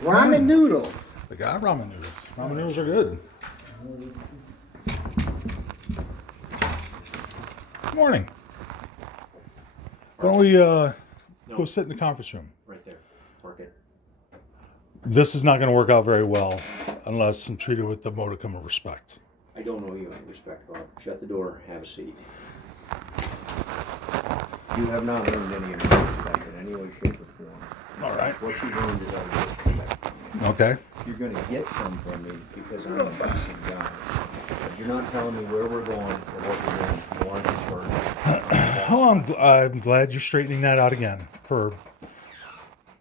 Ramen noodles. We got ramen noodles. Ramen noodles are good. Good morning. Why don't we go sit in the conference room? Right there. Park it. This is not going to work out very well unless I'm treated with the modicum of respect. I don't owe you any respect, Bob. Shut the door. Have a seat. You have not earned any of my respect in any way, shape, or form. All right. What you've earned is out of respect. Okay. You're going to get some from me because I'm a decent guy. But you're not telling me where we're going or what we're doing. You want to start. Oh, I'm glad you're straightening that out again for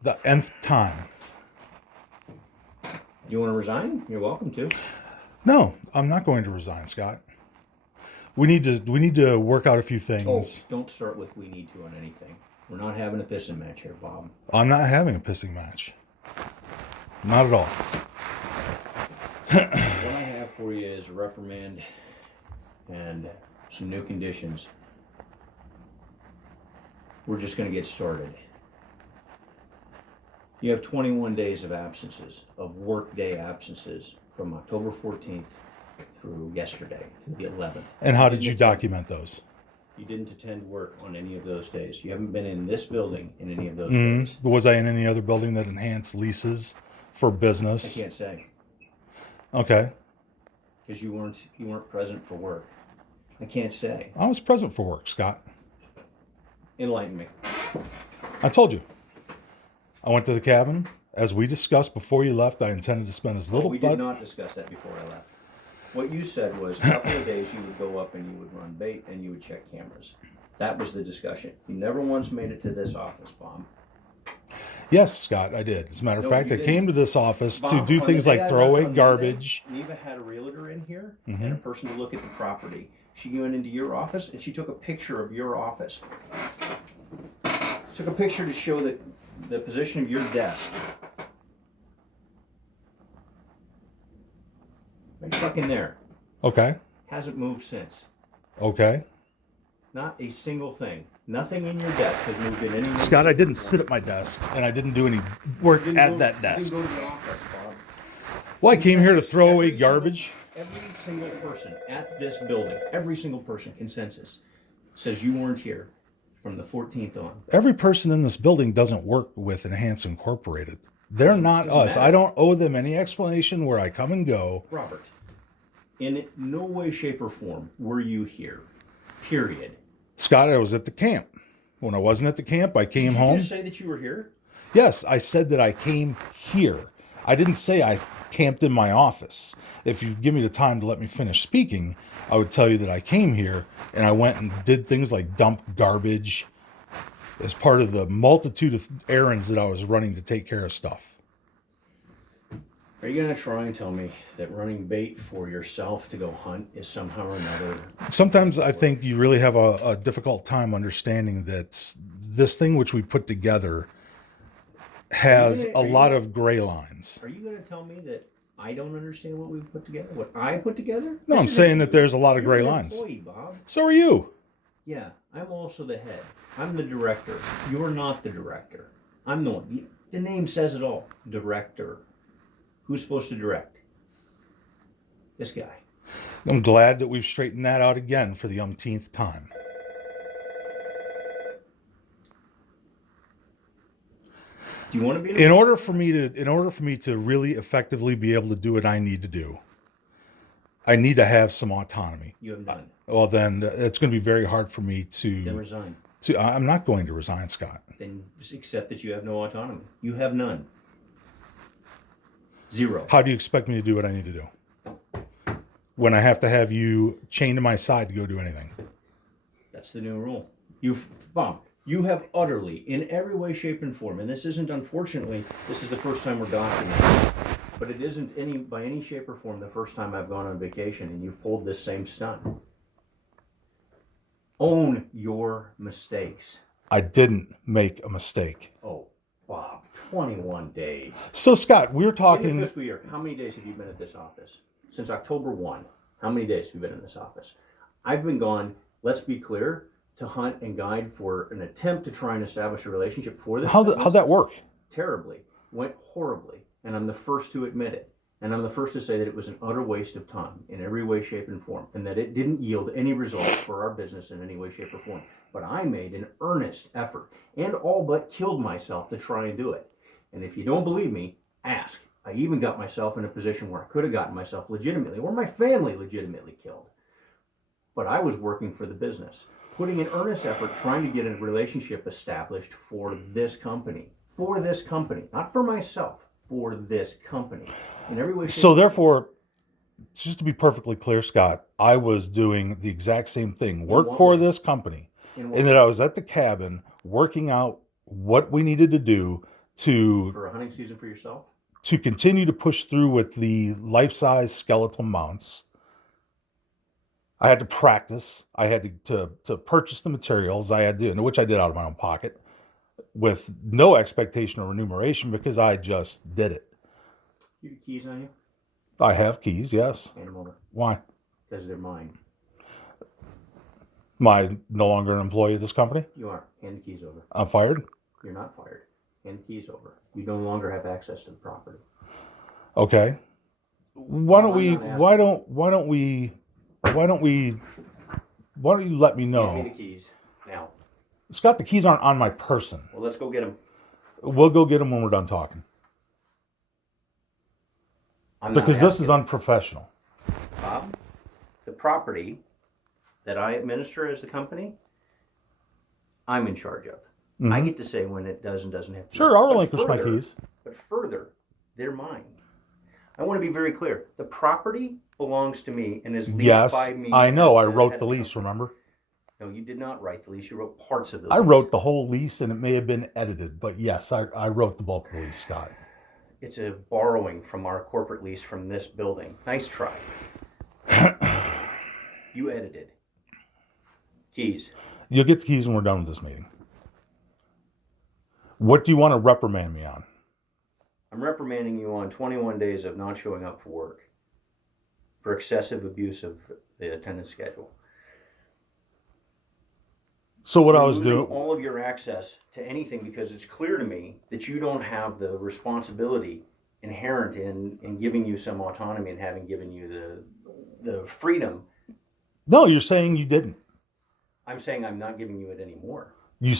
the nth time. You want to resign? You're welcome to. No, I'm not going to resign, Scott. We need to work out a few things. Oh, don't start with we need to on anything. We're not having a pissing match here, Bob. I'm not having a pissing match. Not at all. What I have for you is a reprimand and some new conditions. We're just going to get started. You have 21 days of absences, of workday absences from October 14th through yesterday, through the 11th. And how did you document those? You didn't attend work on any of those days. You haven't been in this building in any of those days. Was I in any other building that enhanced leases for business? I can't say. Okay. Because you weren't present for work. I can't say. I was present for work, Scott. Enlighten me. I told you. I went to the cabin. As we discussed before you left, I intended to spend as little... We did not discuss that before I left. What you said was a couple of days you would go up and you would run bait and you would check cameras. That was the discussion. You never once made it to this office, Bob. Yes, Scott, I did. As a matter of fact, I came to this office to Bob, do things like throw away garbage. Neva had a realtor in here and a person to look at the property. She went into your office and she took a picture of your office. Took a picture to show the position of your desk. Right fucking there. Okay. Hasn't moved since. Okay. Not a single thing. Nothing in your desk has moved in any way. Scott, I didn't sit at my desk, and I didn't do any work at that desk. You didn't go to the office, Bob. Well, I came here to throw away garbage. Every single person at this building, every single person, consensus, says you weren't here from the 14th on. Every person in this building doesn't work with Enhance Incorporated. They're not us. matter. I don't owe them any explanation where I come and go. Robert, in no way, shape, or form were you here. Period. Scott, I was at the camp. When I wasn't at the camp, I came home. Did you just say that you were here? Yes, I said that I came here. I didn't say I camped in my office. If you give me the time to let me finish speaking, I would tell you that I came here and I went and did things like dump garbage as part of the multitude of errands that I was running to take care of stuff. Are you going to try and tell me that running bait for yourself to go hunt is somehow or another? Sometimes I think you really have a difficult time understanding that this thing which we put together has a lot of gray lines. Are you going to tell me that I don't understand what we've put together? What I put together? No, I'm saying that there's a lot of gray lines. Employee, Bob. So are you. Yeah, I'm also the head. I'm the director. You're not the director. I'm the one. The name says it all. Director. Who's supposed to direct? This guy. I'm glad that we've straightened that out again for the umpteenth time. Do you want to be In order for me to really effectively be able to do what I need to do, I need to have some autonomy. You have none. Well, then it's going to be very hard for me Then resign. I'm not going to resign, Scott. Then just accept that you have no autonomy. You have none. Zero. How do you expect me to do what I need to do when I have to have you chained to my side to go do anything? That's the new rule. Bob, you have utterly, in every way, shape, and form, and this isn't, unfortunately, this is the first time we're documenting, but it isn't by any shape or form the first time I've gone on vacation and you've pulled this same stunt. Own your mistakes. I didn't make a mistake. Oh, Bob, 21 days. So, Scott, we're In talking... the fiscal year, how many days have you been at this office? Since October 1, how many days have you been in this office? I've been gone, let's be clear, to hunt and guide for an attempt to try and establish a relationship for this How'd business. that work? Terribly. Went horribly. And and I'm the first to admit it. And I'm the first to say that it was an utter waste of time in every way, shape, and form, and that it didn't yield any results for our business in any way, shape, or form. But I made an earnest effort and all but killed myself to try and do it. And if you don't believe me, ask. I even got myself in a position where I could have gotten myself legitimately, or my family legitimately killed. But I was working for the business, putting an earnest effort, trying to get a relationship established for this company, not for myself, for this company. In every way. So therefore, just to be perfectly clear, Scott, I was doing the exact same thing, work for this company, and that I was at the cabin working out what we needed to do for a hunting season for yourself, to continue to push through with the life-size skeletal mounts. I had to practice. I had to purchase the materials. I had to, which I did out of my own pocket, with no expectation or remuneration because I just did it. You have keys on you? I have keys, yes. Hand them over. Why? Because they're mine. Am I no longer an employee of this company? You are. Hand the keys over. I'm fired? You're not fired. Hand the keys over. You no longer have access to the property. Okay. Why don't you let me know? Give me the keys now. Scott, the keys aren't on my person. Well, let's go get them. We'll go get them when we're done talking. Because this is unprofessional. Bob, the property that I administer as the company, I'm in charge of. Mm-hmm. I get to say when it does and doesn't have keys. Sure, I'll relinquish my keys. But further, they're mine. I want to be very clear. The property belongs to me and is leased by me. Yes, I know. I wrote the lease, remember? No, you did not write the lease. You wrote parts of the lease. I wrote the whole lease, and it may have been edited. But yes, I wrote the bulk of the lease, Scott. It's a borrowing from our corporate lease from this building. Nice try. You edited. Keys. You'll get the keys when we're done with this meeting. What do you want to reprimand me on? I'm reprimanding you on 21 days of not showing up for work for excessive abuse of the attendance schedule. So what You're I was doing, all of your access to anything because it's clear to me that you don't have the responsibility inherent in giving you some autonomy and having given you the freedom. No, you're saying you didn't. I'm saying I'm not giving you it anymore. You're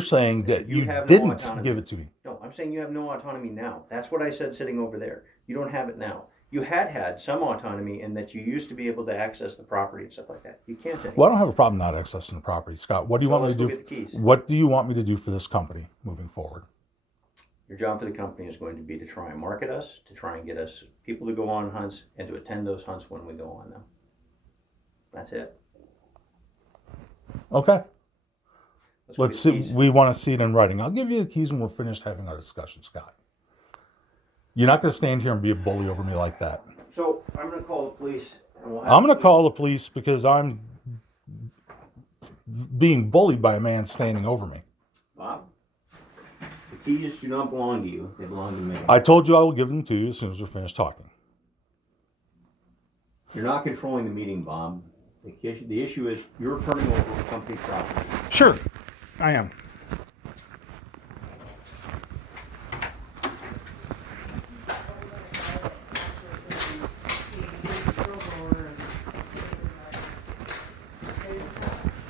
saying that you didn't give it to me. No, I'm saying you have no autonomy now. That's what I said sitting over there. You don't have it now. You had some autonomy in that you used to be able to access the property and stuff like that. You can't anymore. Well, I don't have a problem not accessing the property, Scott. What do you want me to do? Get the keys. What do you want me to do for this company moving forward? Your job for the company is going to be to try and market us, to try and get us people to go on hunts, and to attend those hunts when we go on them. That's it. Okay. Let's see. We want to see it in writing. I'll give you the keys when we're finished having our discussion, Scott. You're not going to stand here and be a bully over me like that. So I'm going to call the police. I'm going to call the police because I'm being bullied by a man standing over me. Bob, the keys do not belong to you. They belong to me. I told you I will give them to you as soon as we're finished talking. You're not controlling the meeting, Bob. The issue is you're turning over the company property. Sure, I am.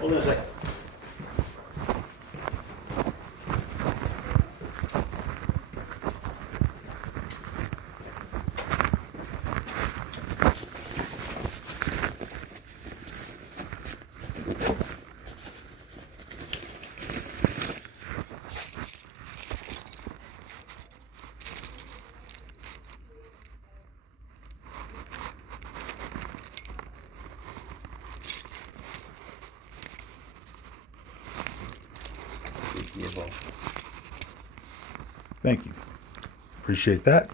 Hold on a second. Thank you. Appreciate that.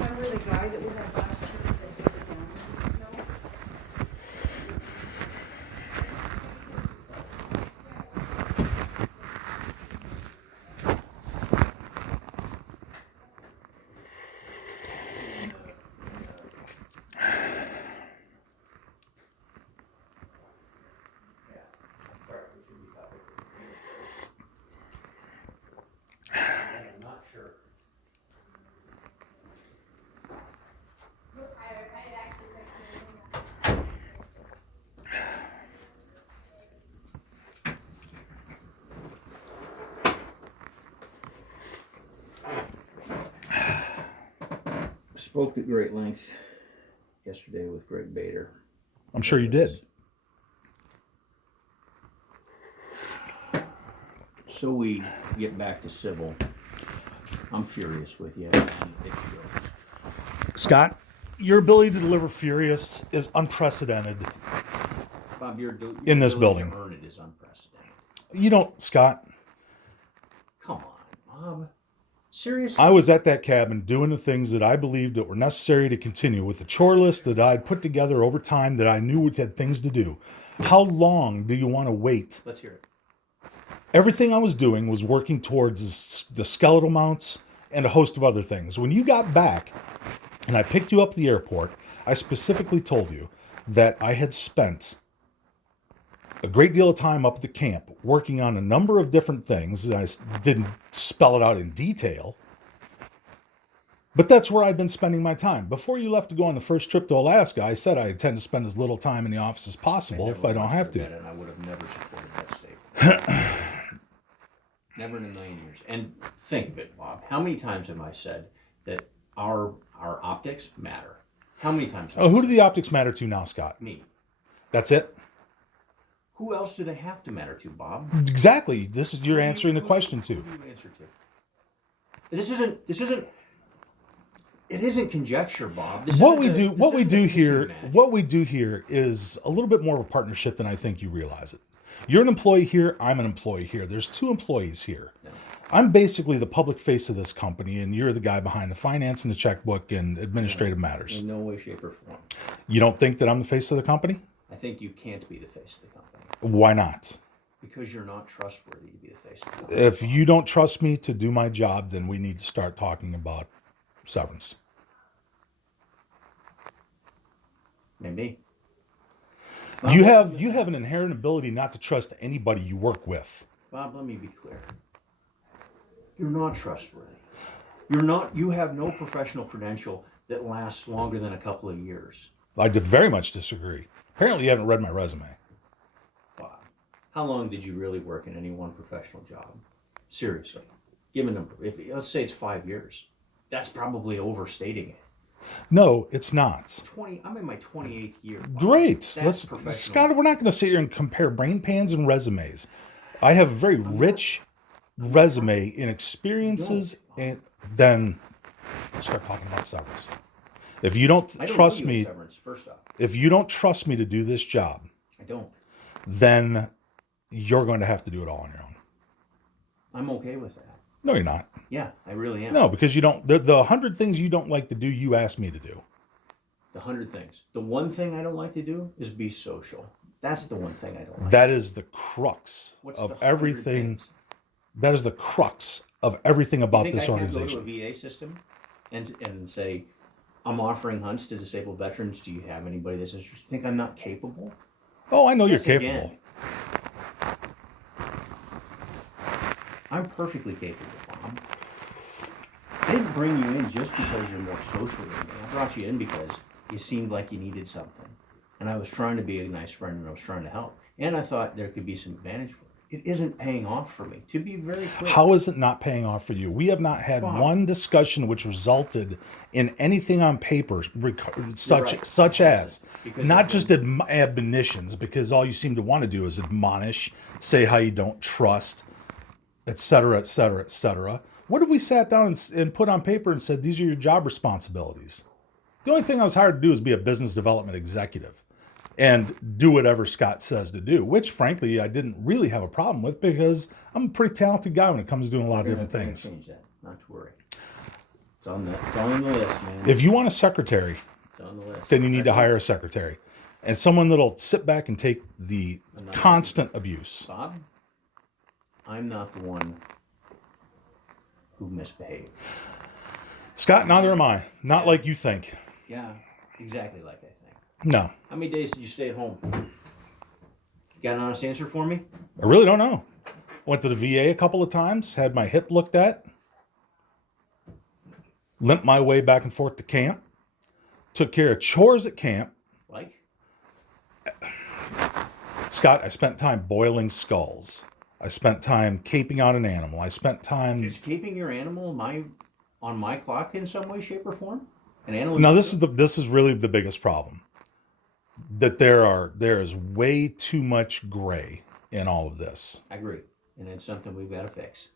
Remember the guy that we had last year that did the down in the snow? spoke at great length yesterday with Greg Bader. I'm sure you did. So we get back to civil. I'm furious with you. And it's good. Scott, your ability to deliver furious is unprecedented. Bob, your In this ability building. to earn it is unprecedented. You don't, Scott. Come on, Bob. Seriously? I was at that cabin doing the things that I believed that were necessary to continue with the chore list that I'd put together over time that I knew had things to do. How long do you want to wait? Let's hear it. Everything I was doing was working towards the skeletal mounts and a host of other things. When you got back and I picked you up at the airport, I specifically told you that I had spent a great deal of time up at the camp working on a number of different things. I didn't spell it out in detail, but that's where I've been spending my time. Before you left to go on the first trip to Alaska, I said I intend to spend as little time in the office as possible if I don't have to. And I would have never supported that statement. Never in a million years. And think of it, Bob. How many times have I said that our optics matter? How many times? Oh, who do the optics matter to now, Scott? Me. That's it? Who else do they have to matter to, Bob? Exactly. This is you're answering the question to. Who do you answer to? It isn't conjecture, Bob. What we do here is a little bit more of a partnership than I think you realize it. You're an employee here, I'm an employee here. There's two employees here. No. I'm basically the public face of this company, and you're the guy behind the finance and the checkbook and administrative matters. In no way, shape, or form. You don't think that I'm the face of the company? I think you can't be the face of the company. Why not? Because you're not trustworthy to be the face of the company. If you don't trust me to do my job, then we need to start talking about severance. Maybe. You have an inherent ability not to trust anybody you work with. Bob, let me be clear. You're not trustworthy. You have no professional credential that lasts longer than a couple of years. I very much disagree. Apparently you haven't read my resume. Bob, how long did you really work in any one professional job? Seriously. Give a number. Let's say it's 5 years. That's probably overstating it. No, it's not. I'm in my 28th year. Bob. Great. Scott, we're not going to sit here and compare brain pans and resumes. I have a very rich resume in experiences, and then let's start talking about severance. If you don't trust me, severance, first off. If you don't trust me to do this job, I don't. Then you're going to have to do it all on your own. I'm okay with that. No, you're not. Yeah, I really am. No, because you don't. The 100 things you don't like to do, you asked me to do. The 100 things. The one thing I don't like to do is be social. That's the one thing I don't like. That is the crux of everything. Things? That is the crux of everything about this organization. I can't go to a VA system and say, I'm offering hunts to disabled veterans. Do you have anybody that's interested? You think I'm not capable? Oh, I know Yes, you're capable. Again. I'm perfectly capable, Bob. I didn't bring you in just because you're more social than me. I brought you in because you seemed like you needed something. And I was trying to be a nice friend and I was trying to help. And I thought there could be some advantage for it. It isn't paying off for me, to be very clear. How is it not paying off for you? We have not had one discussion which resulted in anything on paper, such as not just admonitions, because all you seem to want to do is admonish, say how you don't trust, etc., etc., etc. What if we sat down and put on paper and said, these are your job responsibilities? The only thing I was hired to do is be a business development executive and do whatever Scott says to do, which, frankly, I didn't really have a problem with because I'm a pretty talented guy when it comes to doing a lot of different things. Change that. Not to worry. It's on the list, man. If you want a secretary, it's on the list. then you need to hire a secretary and someone that'll sit back and take the constant abuse. Bob, I'm not the one who misbehaved. Scott, neither am I. Not like you think. Yeah, exactly like I think. No. How many days did you stay at home? Got an honest answer for me? I really don't know. Went to the VA a couple of times, had my hip looked at, limped my way back and forth to camp, took care of chores at camp. Like? Scott, I spent time boiling skulls. I spent time caping out an animal. I spent time... Is caping your animal on my clock in some way, shape, or form? An animal. Now this is really the biggest problem. That there is way too much gray in all of this. I agree, and it's something we've got to fix.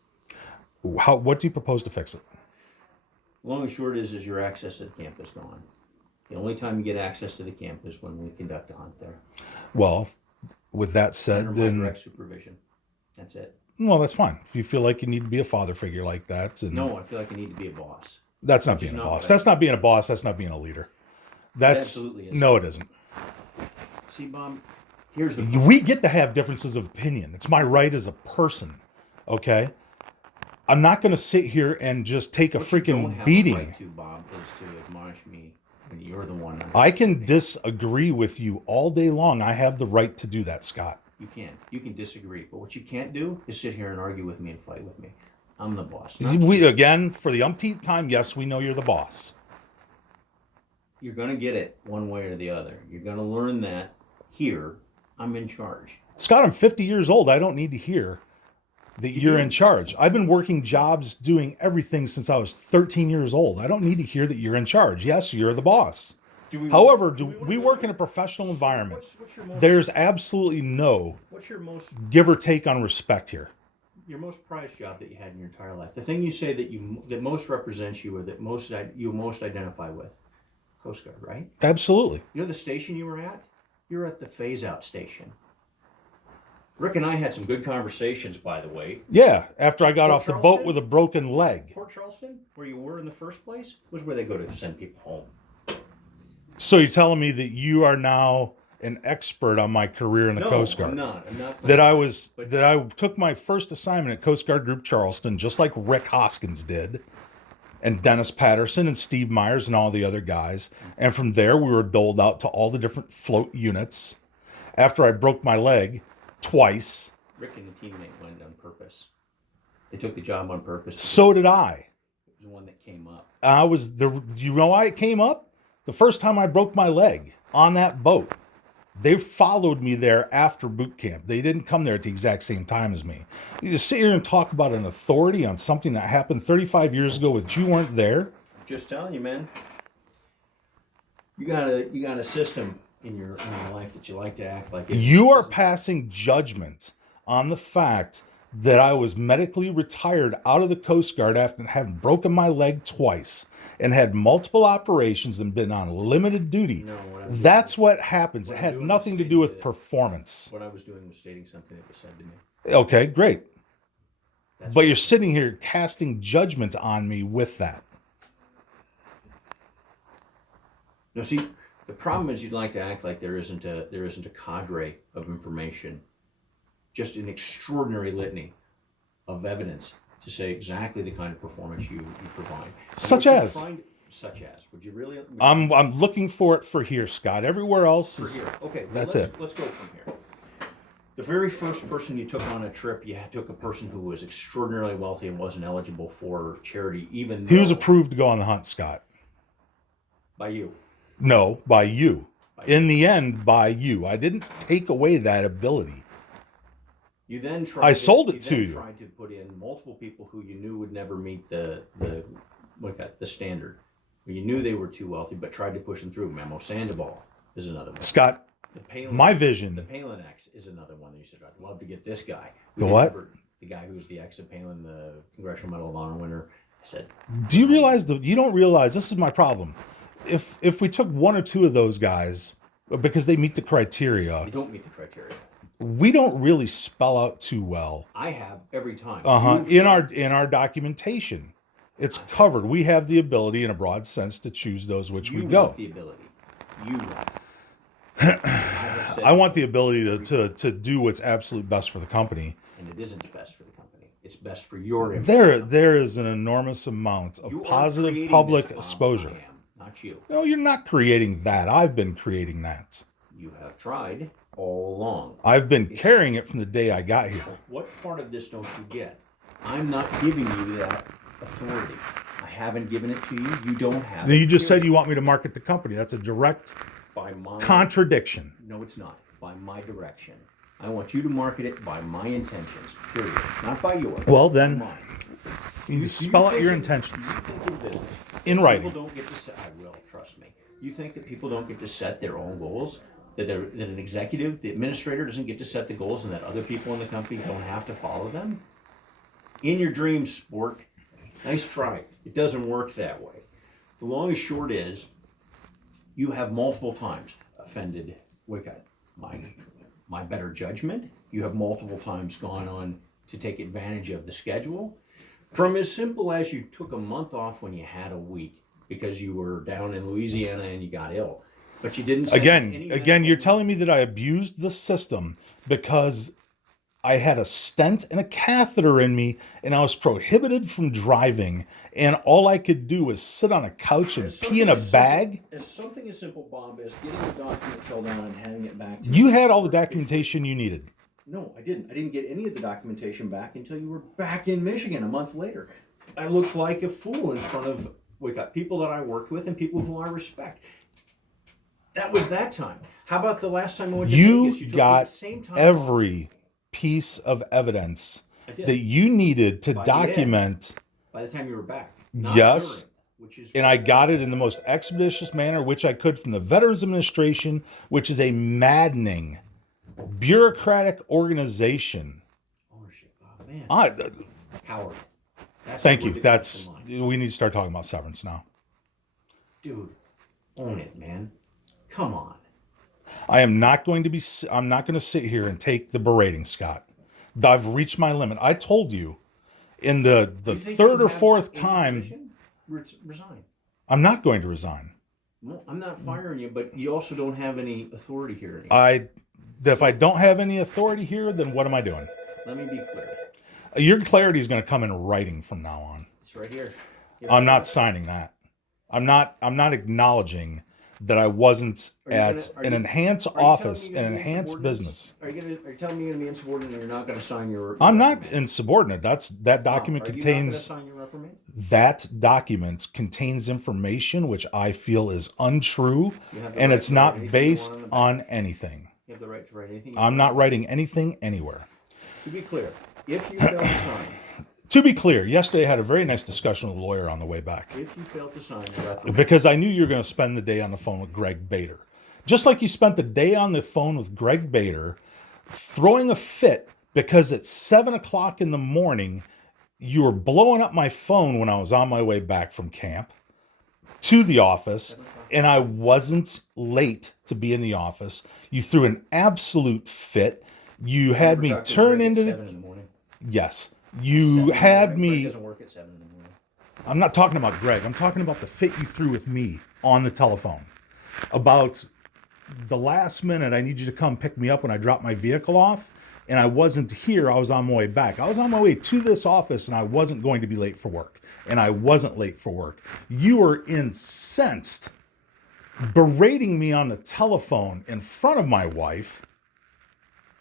What do you propose to fix it? Long and short is your access to the camp is gone. The only time you get access to the camp is when we conduct a hunt there. Well, with that said, Under my then direct supervision. That's it. well, that's fine. If you feel like you need to be a father figure like that, and No, I feel like I need to be a boss. that's not Which is being a not boss. what That's not being a boss. That's not being a leader. That's absolutely is. no, it isn't. See, Bob, here's the We get to have differences of opinion. It's my right as a person. Okay, I'm not going to sit here and just take a what you don't freaking have beating. the right to, Bob, is to admonish me when you're the one. I can disagree with you all day long. I have the right to do that, Scott. You can. You can disagree. But what you can't do is sit here and argue with me and fight with me. I'm the boss. not We you. again for the umpteenth time. Yes, we know you're the boss. You're going to get it one way or the other. You're going to learn that here, I'm in charge. Scott, I'm 50 years old. I don't need to hear that you're in charge. I've been working jobs doing everything since I was 13 years old. I don't need to hear that you're in charge. Yes, you're the boss. However, we work in a professional environment. What's your most, There's absolutely no what's your most give or take on respect here. your most prized job that you had in your entire life? The thing you say that most represents you or that you most identify with? Coast Guard, right? Absolutely. You know the station you were at? You were at the phase-out station. Rick and I had some good conversations, by the way. Yeah, after I got Port off the boat Charleston? with a broken leg. Port Charleston, where you were in the first place, was where they go to send people home. So you're telling me that you are now an expert on my career in the No, Coast Guard? I'm not. I'm not. That I took my first assignment at Coast Guard Group Charleston, just like Rick Hoskins did, and Dennis Patterson and Steve Myers and all the other guys. And from there, we were doled out to all the different float units. After I broke my leg twice, Rick and the teammate went on purpose. They took the job on purpose. so did I. It was the one that came up. I was the. You know why it came up? The first time I broke my leg on that boat, they followed me there after boot camp. They didn't come there at the exact same time as me. You just sit here and talk about an authority on something that happened 35 years ago with you weren't there. I'm just telling you, man. You got a system in your life that you like to act like. You are passing judgment on the fact that I was medically retired out of the Coast Guard after having broken my leg twice and had multiple operations and been on limited duty. No, what That's what happens. It I'm had doing nothing is to do with stating that- performance. What I was doing was stating something that was said to me. Okay, great. That's But you're sitting here casting judgment on me with that. No, see, the problem is you'd like to act like there isn't a cadre of information, just an extraordinary litany of evidence to say exactly the kind of performance you provide. Such What you're as? such as. Would you really? I'm looking for it for here, Scott. Everywhere else For is here. Okay, well, that's let's, it. Let's go from here. The very first person you took on a trip, you took a person who was extraordinarily wealthy and wasn't eligible for charity, even He was though- approved to go on the hunt, Scott. by you. No, by you. By In the end, by you. I didn't take away that ability. You then tried. I sold it then to you. Tried to put in multiple people who you knew would never meet the standard. You knew they were too wealthy, but tried to push them through. Memo Sandoval is another one. Scott, The Palin, my The vision. Palin X is another one that you said, I'd love to get this guy. The what? The guy who's the ex of Palin, the Congressional Medal of Honor winner. I said, Do you realize you don't realize this is my problem. If we took one or two of those guys because they meet the criteria, you don't meet the criteria. we don't really spell out too well. I have every time. In our documentation. It's covered. We have the ability in a broad sense to choose those which You we go. want the ability. You want. I want the ability to do what's absolute best for the company. And it isn't best for the company. It's best for your image. There is an enormous amount of You are positive creating public this, Bob. exposure. I am, not you. No, you're not creating that. I've been creating that. You have tried all along. I've been carrying it from the day I got here. What part of this don't you get? I'm not giving you that authority. I haven't given it to you. You don't have Now, it. you just said you want me to market the company. That's a direct by my contradiction. No, it's not. By my direction. I want you to market it by my intentions. Period. Not by yours. Well, then- By mine. You need to spell out your intentions in writing. People don't get to set. I will, trust me. You think that people don't get to set their own goals? That an executive, the administrator, doesn't get to set the goals, and that other people in the company don't have to follow them? In your dreams, sport. Nice try. It doesn't work that way. The long and short is, you have multiple times offended my better judgment. You have multiple times gone on to take advantage of the schedule. From as simple as you took a month off when you had a week because you were down in Louisiana and you got ill. But you didn't send any Again, you're telling me that I abused the system because I had a stent and a catheter in me and I was prohibited from driving, and all I could do was sit on a couch and pee in a bag. As something as simple, Bob, as getting a document filled out and handing it back to you. Had all the documentation you needed. No, I didn't. I didn't get any of the documentation back until you were back in Michigan a month later. I looked like a fool in front of people that I worked with and people who I respect. That was that time. How about the last time I went to Vegas? You got the same time every piece of evidence that you needed to document. By the time you were back. Yes. And I got it in the most expeditious manner, which I could, from the Veterans Administration, which is a maddening bureaucratic organization. Ownership. Oh, man. Coward. Thank you. We need to start talking about severance now. Dude, own it, man. Come on. I'm not going to sit here and take the berating, Scott. I've reached my limit. I told you in the third or fourth time. Resign. I'm not going to resign. No, I'm not firing you, but you also don't have any authority here anymore. If I don't have any authority here, then what am I doing? Let me be clear. Your clarity is going to come in writing from now on. It's right here. I'm not signing that. I'm not acknowledging that I wasn't at an enhanced office, an enhanced business. Are you telling me you're going to be insubordinate and you're not going to sign your I'm reprimand? not insubordinate. That document contains. Are you not going to sign your reprimand? That document contains information which I feel is untrue, and it's not based on anything. You have the right to write anything. I'm not writing anything anywhere. To be clear, if you fail to sign. To be clear, yesterday I had a very nice discussion with a lawyer on the way back. If you fail to sign your reprimand. Because I knew you were going to spend the day on the phone with Greg Bader. Just like you spent the day on the phone with Greg Bader, throwing a fit because at 7 o'clock in the morning, you were blowing up my phone when I was on my way back from camp to the office, and I wasn't late to be in the office. You threw an absolute fit. You had me turn into 7 in the morning. Yes. You had me. Greg doesn't work at 7 in the morning. I'm not talking about Greg. I'm talking about the fit you threw with me on the telephone. About the last minute, I need you to come pick me up when I drop my vehicle off. And I wasn't here. I was on my way back. I was on my way to this office, and I wasn't going to be late for work. And I wasn't late for work. You were incensed, berating me on the telephone in front of my wife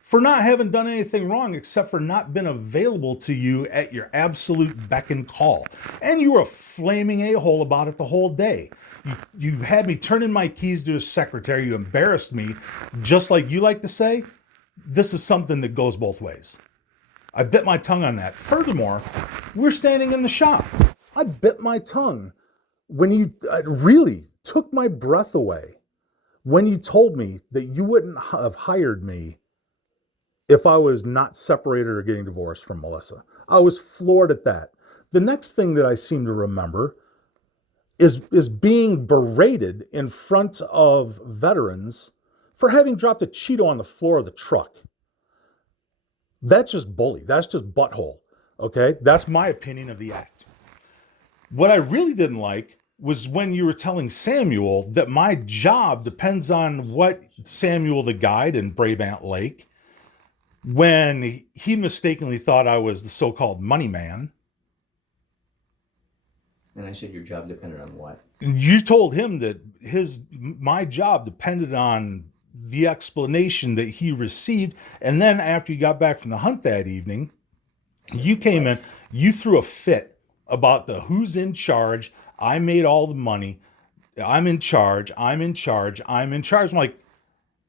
for not having done anything wrong except for not been available to you at your absolute beck and call. And you were a flaming a-hole about it the whole day. You had me turn in my keys to a secretary. You embarrassed me, just like you like to say. This is something that goes both ways. I bit my tongue on that. Furthermore, we're standing in the shop. I bit my tongue when you really took my breath away when you told me that you wouldn't have hired me if I was not separated or getting divorced from Melissa. I was floored at that. The next thing that I seem to remember is being berated in front of veterans for having dropped a Cheeto on the floor of the truck. That's just bully. That's just butthole. Okay? That's my opinion of the act. What I really didn't like was when you were telling Samuel that my job depends on what Samuel the guide in Brabant Lake, when he mistakenly thought I was the so-called money man. And I said your job depended on what? You told him that my job depended on the explanation that he received. And then after you got back from the hunt that evening, you came in, you threw a fit about the who's in charge. I made all the money. I'm in charge. I'm in charge. I'm in charge. I'm like,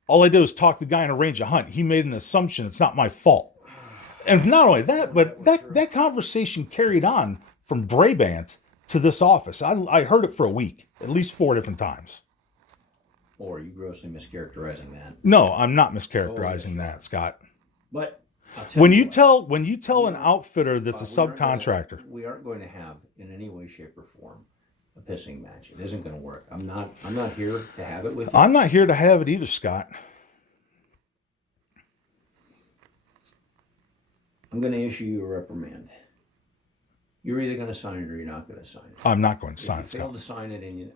all I did was talk the guy and arrange a hunt. He made an assumption. It's not my fault. And not only that, but that conversation carried on from Brabant to this office. I heard it for a week, at least 4 different times. Or are you grossly mischaracterizing that? No, I'm not mischaracterizing that, Scott. But I'll tell When you you what, tell an outfitter that's a subcontractor, we aren't going to have in any way, shape, or form a pissing match. It isn't going to work. I'm not here to have it with you. I'm not here to have it either, Scott. I'm going to issue you a reprimand. You're either going to sign it or you're not going to sign it. I'm not going to sign it, If you fail Scott. to sign it, and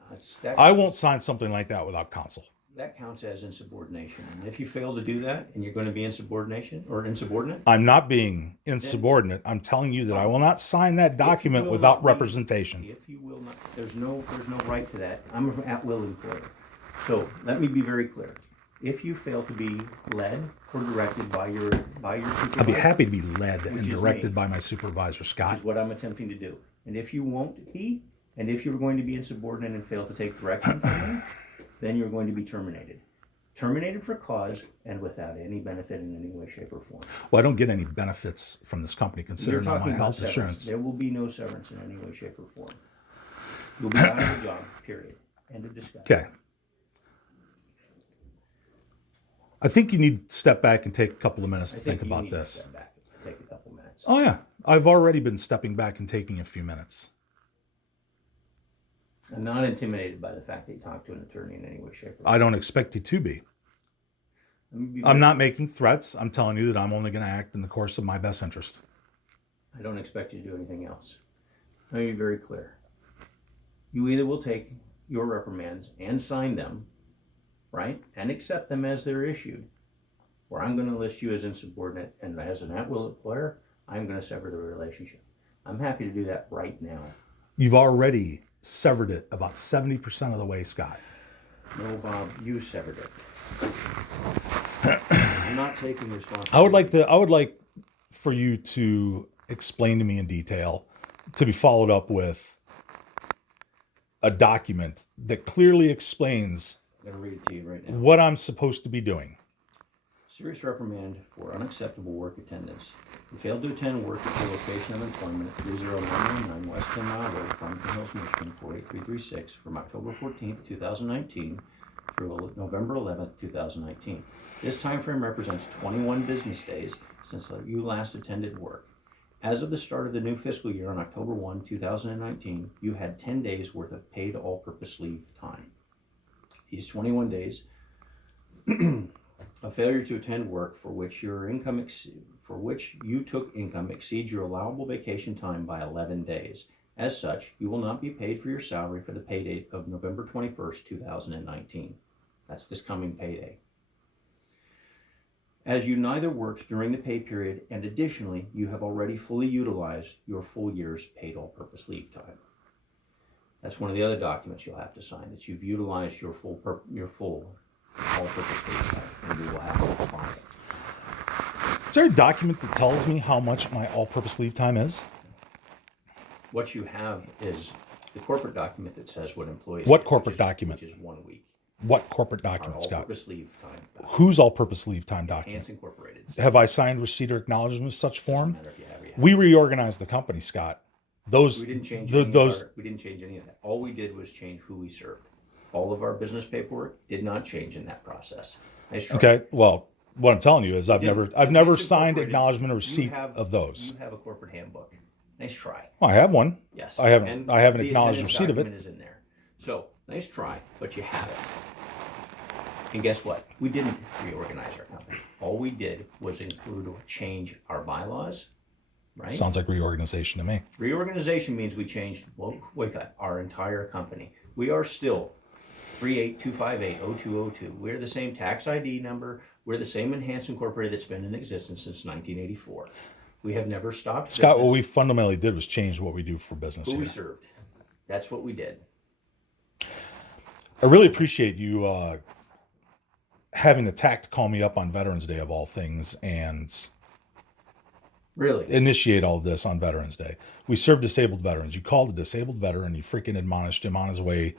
I won't sign something like that without counsel. that counts as insubordination. And if you fail to do that, and you're going to be insubordinate, I'm not being insubordinate. I'm telling you that I will not sign that document without representation. if you will not, there's no right to that. I'm an at-will employer. So let me be very clear. If you fail to be led or directed by your supervisor, I'd be happy to be led and Which is directed me. by my supervisor, Scott. is what I'm attempting to do. And if you won't be, and if you're going to be insubordinate and fail to take direction from me, then you're going to be terminated. Terminated for cause and without any benefit in any way, shape, or form. Well, I don't get any benefits from this company considering all my health severance. insurance. There will be no severance in any way, shape, or form. You'll be out of the job, period. End of discussion. Okay. I think you need to step back and take a couple of minutes to think you about need to this. step back and take a couple minutes. Oh, yeah. I've already been stepping back and taking a few minutes. I'm not intimidated by the fact that you talk to an attorney in any way, shape, or form. I don't expect you to be. Let me be I'm not making threats. I'm telling you that I'm only going to act in the course of my best interest. I don't expect you to do anything else. Let me be very clear. You either will take your reprimands and sign them, right, and accept them as they're issued, or I'm going to list you as insubordinate, and as an at-will employer, I'm going to sever the relationship. I'm happy to do that right now. You've already severed it about 70% of the way, Scott. No, Bob, you severed it. I'm not taking responsibility. I would like for you to explain to me in detail, to be followed up with a document that clearly explains I'm going to read it to you right now. what I'm supposed to be doing. Serious reprimand for unacceptable work attendance. You failed to attend work at your location of employment at 30999 West 10 Mile Road, Farmington Hills, Michigan, 48336 from October 14th, 2019 through November 11th, 2019. This time frame represents 21 business days since you last attended work. As of the start of the new fiscal year on October 1, 2019, you had 10 days worth of paid all-purpose leave time. These 21 days a failure to attend work for which you took income exceeds your allowable vacation time by 11 days. As such, you will not be paid for your salary for the pay date of November 21st, 2019. That's this coming payday. As you neither worked during the pay period, and additionally, you have already fully utilized your full year's paid all-purpose leave time. That's one of the other documents you'll have to sign, that you've utilized your full all-purpose leave time, and you will have to respond. Is there a document that tells me how much my all-purpose leave time is? What you have is the corporate document that says what employees What get, corporate document? Which is 1 week. What corporate Our document, Scott? all-purpose leave time. Whose all-purpose leave time document? Hands Incorporated. Have I signed receipt or acknowledgement of such form? Doesn't matter if you have or you We reorganized the company, Scott. We didn't change we didn't change any of that. All we did was change who we served. All of our business paperwork did not change in that process. Nice try. Okay. Well, what I'm telling you is I've never Hands signed Incorporated, acknowledgement or you receipt have- of those. You have a corporate handbook. Nice try. Well, I have one. Yes. I haven't And acknowledged the attendance receipt of it. document is in there. So nice try, but you have it. And guess what? We didn't reorganize our company. All we did was include or change our bylaws, right? Sounds like reorganization to me. Reorganization means we changed, our entire company. We are still 382580202. We're the same tax ID number. We're the same Enhanced Incorporated that's been in existence since 1984. We have never stopped Scott, business. what we fundamentally did was change what we do for business Who here. we served. That's what we did. I really appreciate you having the tact to call me up on Veterans Day of all things and Really. initiate all of this on Veterans Day. We serve disabled veterans. You called a disabled veteran, you freaking admonished him on his way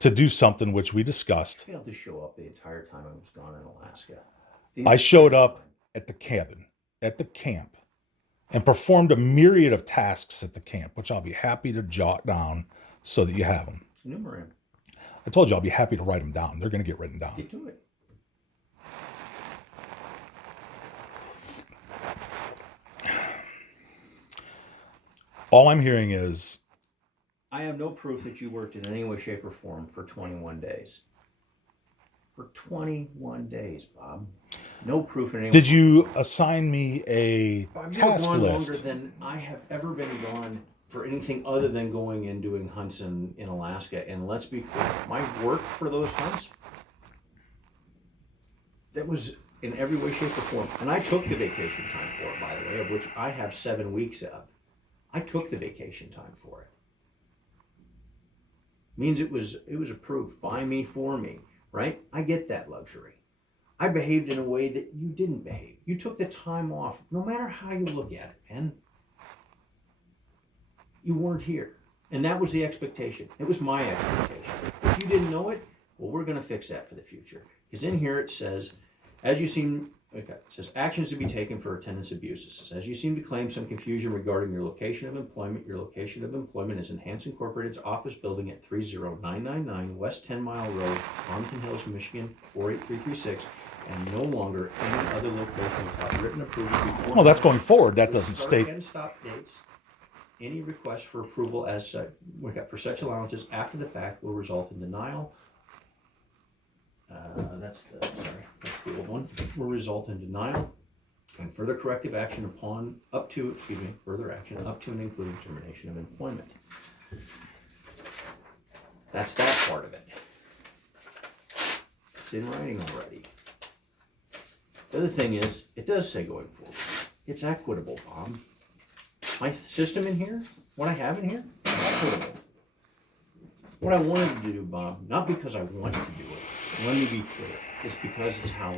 to do something which we discussed. Failed to show up the entire time I was gone in Alaska. I showed up at the cabin, at the camp, and performed a myriad of tasks at the camp, which I'll be happy to jot down so that you have them. Enumerate. I told you I'll be happy to write them down. They're going to get written down. Get to it. All I'm hearing is, I have no proof that you worked in any way, shape, or form for 21 days. For 21 days, Bob. No proof in any way. did you assign me a Bob, task you're gone list? longer than I have ever been gone for anything other than going and doing hunts in Alaska. And let's be clear, my work for those hunts, that was in every way, shape, or form. And I took the vacation time for it, by the way, of which I have 7 weeks of. I took the vacation time for it. Means it was approved by me, for me, right? I get that luxury. I behaved in a way that you didn't behave. You took the time off, no matter how you look at it, man. You weren't here. And that was the expectation. It was my expectation. If you didn't know it, well, we're going to fix that for the future. Because in here it says, it says actions to be taken for attendance abuses. It says, as you seem to claim some confusion regarding your location of employment is Enhance Incorporated's office building at 30999 West 10 Mile Road, Arlington Hills, Michigan 48336, and no longer any other location without written approval before. Well, that's going forward. That doesn't Start state. and stop dates. Any request for approval as such for such allowances after the fact will result in denial. That's the old one. Will result in denial and further corrective action up to and including termination of employment. That's that part of it. It's in writing already. The other thing is, it does say going forward. It's equitable, Bob. My system in here, what I have in here, is equitable. What I wanted to do, Bob, not because I want to do it, let me be clear, it's because it's how